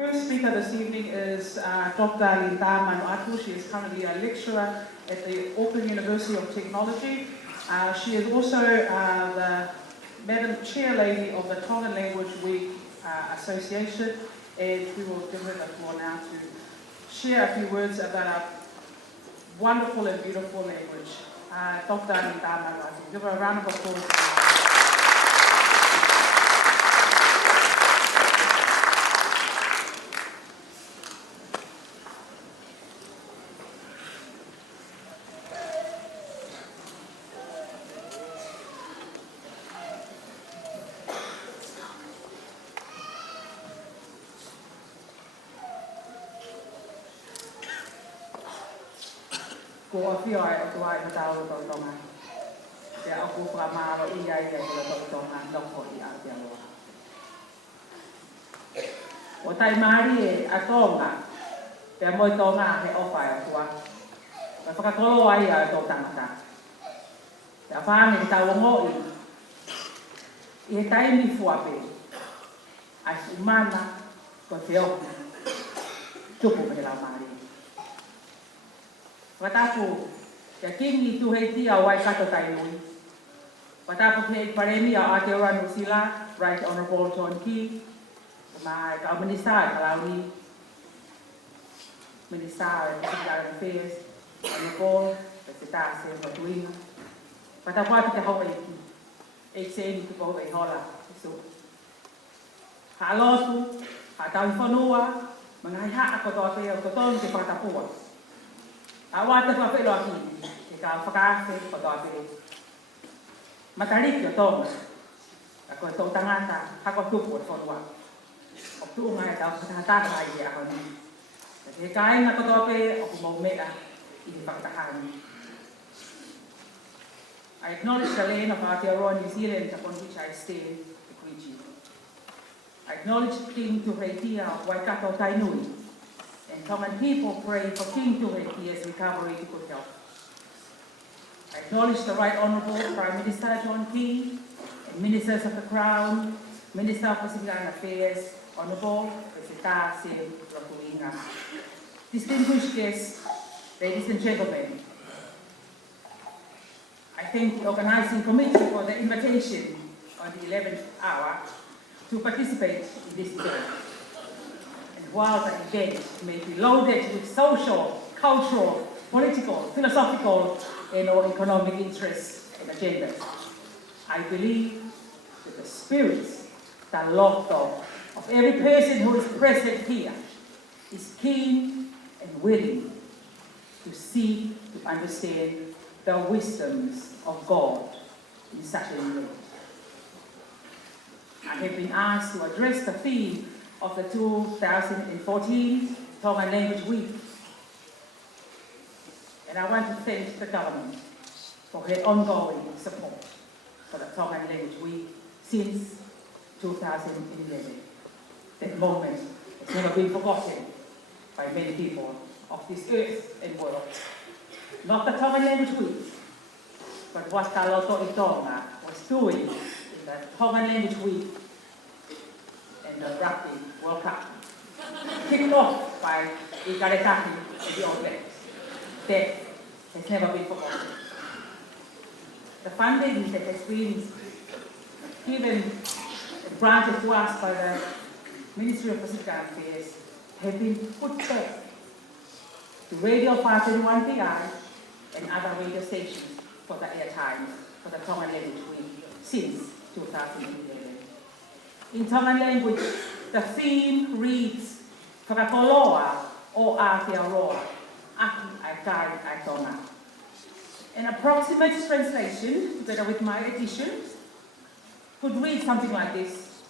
First speaker this evening is Dr. Linita Manu'atu. She is currently a lecturer at the Auckland University of Technology. She is also the Madam Chair Lady of the Tongan Language Week Association, and we will give her the floor now to share a few words about our wonderful and beautiful language. Dr. Linita Manu'atu. Give her a round of applause. Ko awhia e o tuai na tau o Tongan. Te au ko whamara ia e o Tongan noko i Aotearoa. O tai maari e a Tonga, te a moi Tonga he ofa e o tua. Ka whakakolo ai a tō tangata. Te a whāne te tau ngoi, i he taimi fuape, a si mana ko te oki, tupu me te lau maari. Watapu, te kingi tu hei tia o Waikato Tainui. Watapu te paremi a Aotearoa New Zealand, Right Honourable John Key. Ma ka Minister e Kalauni. Minister e Foreign Affairs, Honourable, te tase o tuinga. Watapu atu te hau eiki. Eik se ni tuko hau hola. Ha alotu, ha tau whanua, mangai haa ko toa te o tonu te whatapua. Awa te whawhelo aki, e ka whakaase o toa pere. Matariki o tōna, a koe tō tangata, hako tupu o whanua. O tuunga e tau whakahataka ai e aho ni. Te kāinga ko toa pere, o ku mau mea i te whakatakani. I acknowledge the land of Aotearoa, New Zealand, upon which I stand to greet you. I acknowledge King Tuheitia of Waikato Tainui, and Tongan people pray for King Tuheikia's recovery to good health. I acknowledge the Right Honourable Prime Minister John Key, and Ministers of the Crown, Minister for Civil Affairs, Honourable Presita Sim Rakuinga. Distinguished guests, ladies and gentlemen, I thank the organising committee for the invitation on the 11th hour to participate in this event. While the event may be loaded with social, cultural, political, philosophical, and or economic interests and agendas, I believe that the spirits, the laughter of every person who is present here is keen and willing to seek to understand the wisdoms of God in such a way. I have been asked to address the theme of the 2014 Tongan Language Week. And I want to thank the government for her ongoing support for the Tongan Language Week since 2011. That moment has never been forgotten by many people of this earth and world. Not the Tongan Language Week, but what Taloto i Tonga was doing in the Tongan Language Week and the Rugby World Cup, kicked off by Ikaretaki and the All Blacks. That has never been forgotten. The funding that has been given and granted to us by the Ministry of Pacific Affairs have been put back to Radio 521 PI and other radio stations for the airtime for the Tongan Language Week since 2011. In Tongan language, the theme reads, Whakakoloa o Aotearoa, Aki Aikai Aitonga. An approximate translation, together with my additions, could read something like this.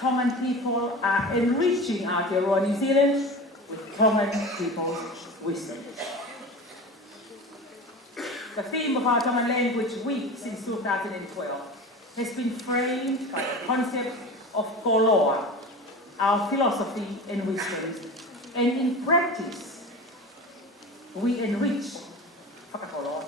Tongan people are enriching Aotearoa, New Zealand with Tongan people's wisdom. The theme of our Tongan Language Week since 2012 has been framed by the concept of koloa, our philosophy and wisdom, and in practice, we enrich whakakoloa,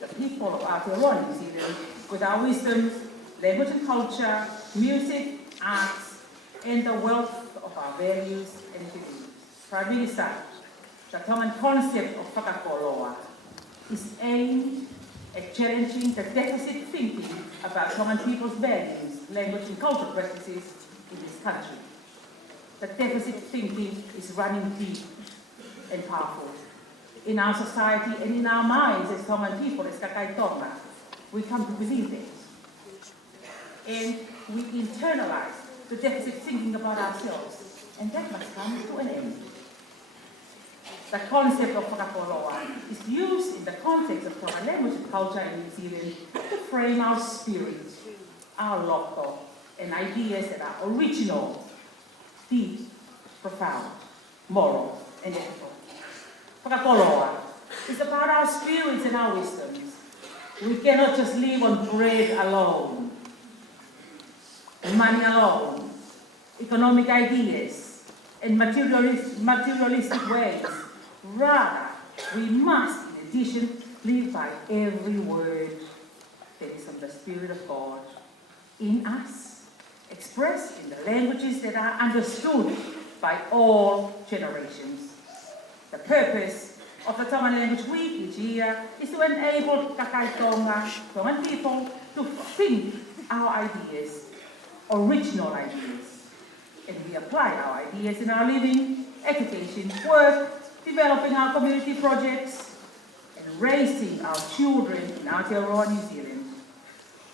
the people of Aotearoa, New Zealand, with our wisdoms, language and culture, music, arts, and the wealth of our values and beliefs. Prime Minister, the Tongan concept of whakakoloa is aimed at challenging the deficit thinking about Tongan people's values, language and cultural practices in this country. The deficit thinking is running deep and powerful. In our society and in our minds as Tongan people, as Kakai Tonga, we come to believe it. And we internalize the deficit thinking about ourselves, and that must come to an end. The concept of whakakoloa is used in the context of Tongan language and culture in New Zealand to frame our spirit, our loko, and ideas that are original, deep, profound, moral, and ethical. Whakakoloa is about our spirits and our wisdoms. We cannot just live on bread alone, money alone, economic ideas, and materialistic ways. Rather, we must, in addition, live by every word that is of the Spirit of God in us, expressed in the languages that are understood by all generations. The purpose of the Tongan Language Week each year is to enable Kakai Tonga, Tongan people, to think our ideas, original ideas, and we apply our ideas in our living, education, work, developing our community projects, and raising our children in Aotearoa, New Zealand.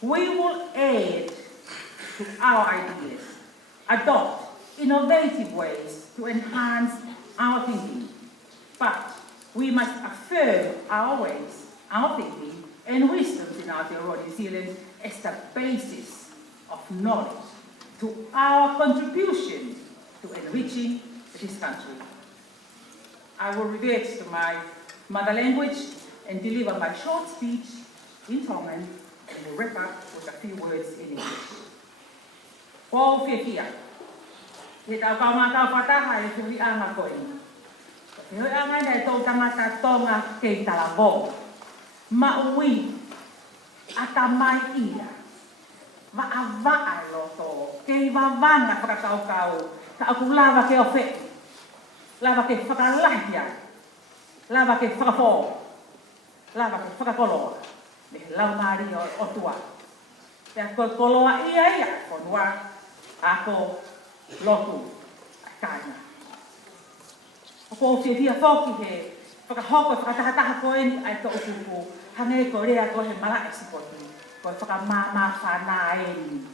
We will add to our ideas, adopt innovative ways to enhance our thinking, but we must affirm our ways, our thinking, and wisdoms in Aotearoa, New Zealand as the basis of knowledge to our contribution to enriching this country. I will revert to my mother language and deliver my short speech in Tongan, and will wrap up with a few words in English. Ko whiawhia, he tau kaumātau whataha e whiri anga koe. He hoi anga nei tō tangata tonga kei talabo. Maui, ata mai ia. Vaa loto, kei wawanga whakakaukau, ta aku lava ke ofe. Lava ke whakalahia, lava ke whakafo, lava ke whakakoloa, me lau ngāri o tua. Pea koe koloa ia, konua, ako, lotu, a kāina. Ako whiawhia whoki he, whakahoko, whakatahataha koe ni ai tō upupu, hange ko rea koe he mara esi koe, koe whakamāmā whanā e ni.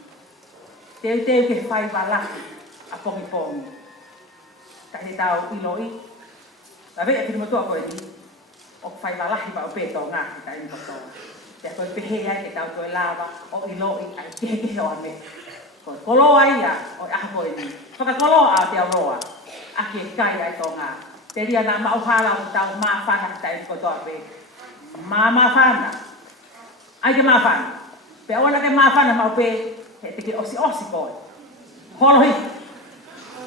Teu ke whai walaki, a pongi. Ta he tau iloi, ta vea kini motua koe ni, o whai walahi wa o pētō ngā ki ta ino toa. Te koe pehea ke tau koe lava, o iloi, ai kehe o ame. Koe koloa ia, o aha koe ni. Whakakoloa Aotearoa, ake kai ai tō ngā. Te ria nā mauhala o tau māwhana ki ta ino toa pe. Māwhana. Ai ke māwhana. Pe ona ke māwhana mau pe, he te ke osi koe. Holohi.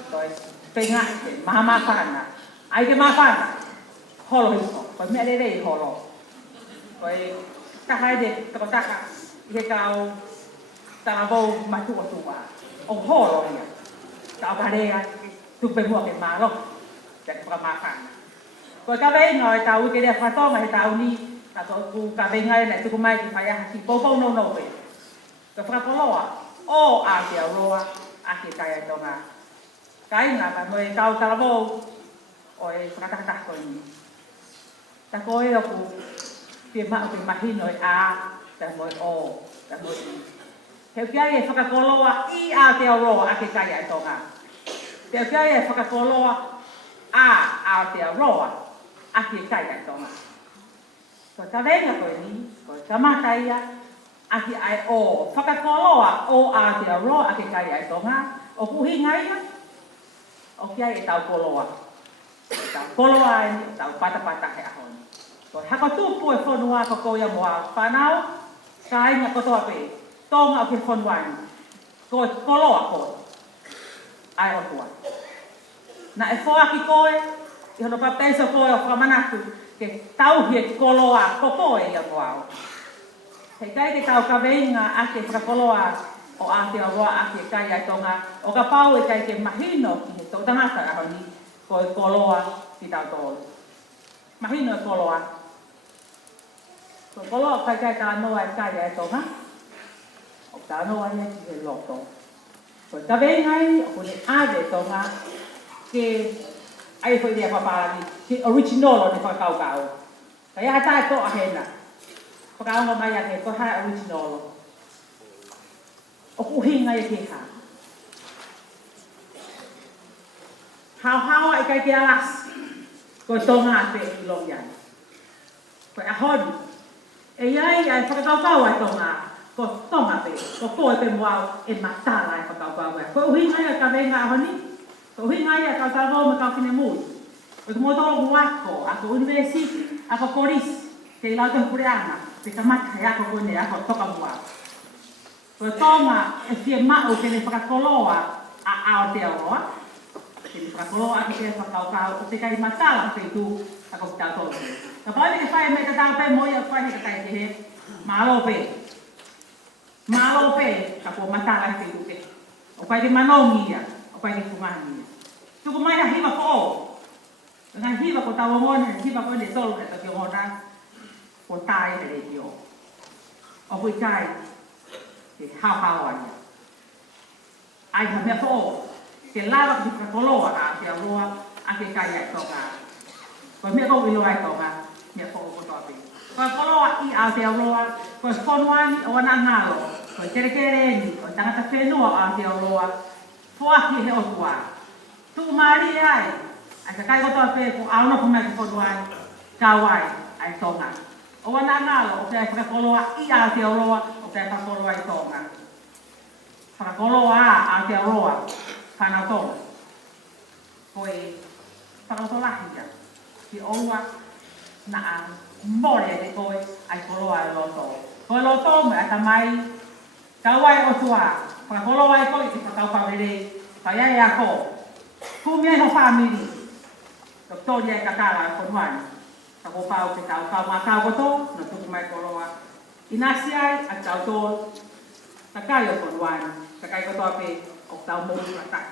Koe. Penga te mama whana. Ai te mawhana. Holo hiko. Koe mea rei holo. Koe taha e te tako taka. I he kau taravou matua tua. O holo ia. Tau karea. Tupe mua ke malo. Te ka mawhana. Koe ka venga e tau ike rea whatonga he tau ni. Tato ku ka venga e nei tuku mai ki whaiaha ki poupou no no pe. Koe whakakoloa. O Aotearoa. Ake kai ai tonga. Kainga pa moe kau taravou o e whakataka koe ni. Ta koe oku te mahino e a, ta moe o, ta moe i. Heu kiai e whakakoloa I Aotearoa ake kai ai tonga. Heu kiai e whakakoloa a Aotearoa ake kai ai tonga. Koe ka venga koe ni, koe ka mataia, ake ai o whakakoloa o Aotearoa ake kai ai tonga. O kuhinga ia. O kia e tau koloa. Tau koloa e ni, tau patapata he ahon. Koe hako tupu e whonua ko koia moa whanau, ka inga kotoa pe, tonga o ke whonua ni. Koe koloa koe. Ai o tua. Na e whoaki koe, I hono papteiso koe o whamanatu, ke tauhi e koloa ko koe ia moa. Hei kai ke tau ka veinga ake whakakoloa o Aotearoa ake kai ai Tonga, o ka pau e kai ke mahino ki he tau tangata ahoni, ko e koloa ki tau tōru. Mahino e koloa. Ko koloa kai kai ka noa e kai ai Tonga, o ka noa e ki he loto. Ko e kawengai, o kone ave Tonga, ke ai fo idea papara ki original o ne whakaukau. Kai aha tae ko ahena. Whakaunga mai ake, ko hae original. O kuhinga e ke ka. Hau ai kai ke alas. Ko Tonga ate i long iai. Ko e ahoni. E iai ai whakaukau ai Tonga. Ko Tonga pe. Ko koe pe moau e matala e whakaukau ai. Ko uhinga ia ka venga ahoni. Ko uhinga ia ka taro me ka whine mui. Ko motoro guako, ako university, ako koris. Te ilau te hukureana. Te kamata e ako kone, ako toka mua. Ko Tonga e fie mao ke ne whakakoloa a Aotearoa. Ke ne whakakoloa ake te whakaukau o te kai matala pe tu ako ki tau tōru. Ka pāne ke whae me te tau pe moi a whae he ka kai te he. Mālo pe. Mālo pe ako matala pe tu te. O pai te manongi ia, o pai te whungahi ia. Tuku mai na hiwa ko o. Nga hiwa ko tau ngone, hiwa ko ne tolu e taki ngona. Ko tae te rei o. O kui kai. Ke hau ania. Ai ka mea po, ke lawa ki whakakoloa a Aotearoa a ke kai ai Tonga. Ko mea ko wilo ai Tonga, mea po o topi. Ko koloa i Aotearoa, ko whonuani o ana ngalo, ko kerekereni, ko tangata whenua a Aotearoa, fuaki he otua. Tuku maari ai, ai ka kai kotoa pe ko auna ko mea ki whonuani, kawai ai Tonga. O ana ngalo, o te ai whakakoloa i Aotearoa, te whakakoloa i Tonga. Whakakoloa a Aotearoa, whanau Tonga. Ko e whakakotolahia, ki oua na a more te koe ai koloa e loto. Ko e loto me a tamai, kawai o tua, whakakoloa e koe ki whakaupawere, whaiai a ko. Kumia no whamiri, Doktoria e kakara e konuani. Whakopau te tau kau makau koto, na tuku mai koloa. Inasiai at tau tō, takai o konuani, takai kotoa pe o tau mōru ratak.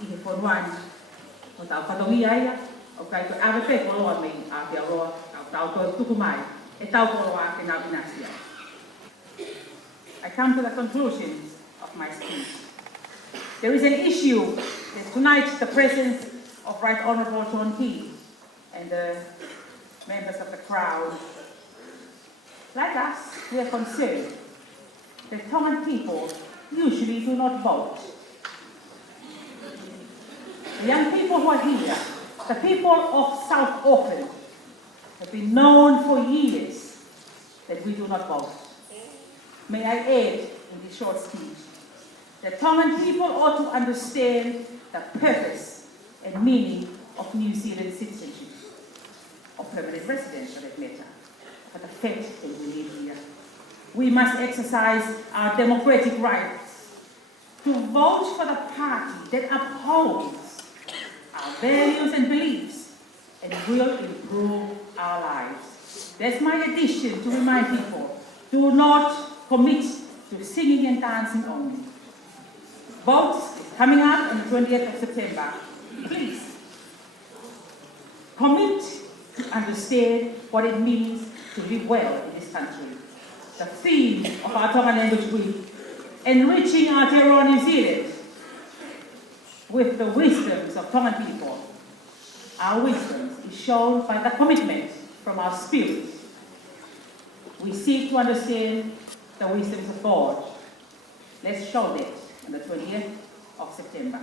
I he konuani, o tau katongi aia, o kai ko awe pe koloa me Aotearoa, tau tō tuku mai, e tau koloa ke nau inasiai. I come to the conclusion of my speech. There is an issue that tonight the presence of Right Honourable John Key and the members of the crowd. Like us, we are concerned that Tongan people usually do not vote. The young people who are here, the people of South Auckland, have been known for years that we do not vote. May I add in this short speech that Tongan people ought to understand the purpose and meaning of New Zealand citizenship, or permanent residence for that matter, for the fact that we live here. We must exercise our democratic rights to vote for the party that upholds our values and beliefs and will improve our lives. That's my addition to remind people, do not commit to singing and dancing only. Vote is coming up on the 20th of September. Please, commit to understand what it means to live well in this country. The theme of our Tongan Language Week, enriching Aotearoa New Zealand with the wisdoms of Tongan people. Our wisdoms is shown by the commitment from our spirit. We seek to understand the wisdoms of God. Let's show that on the 20th of September.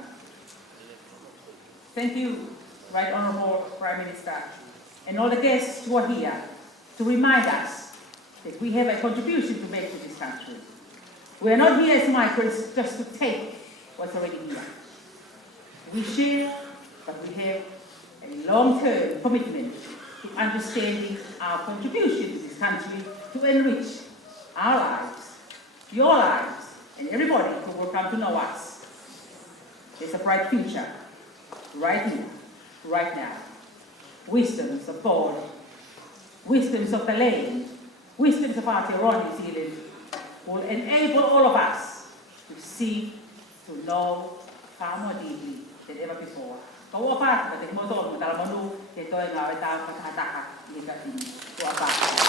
Thank you, Right Honourable Prime Minister, and all the guests who are here to remind us that we have a contribution to make to this country. We are not here as migrants just to take what's already here. We share, but we have a long-term commitment to understanding our contribution to this country to enrich our lives, your lives, and everybody who will come to know us. There's a bright future, right here, right now. Wisdoms of God, wisdoms of the land, wisdoms of Aotearoa New Zealand will enable all of us see, to know far more deeply than ever before. Kau apa? Ketika motor, dalam menu, kita ingat kita kata kata kita ini. Kau apa?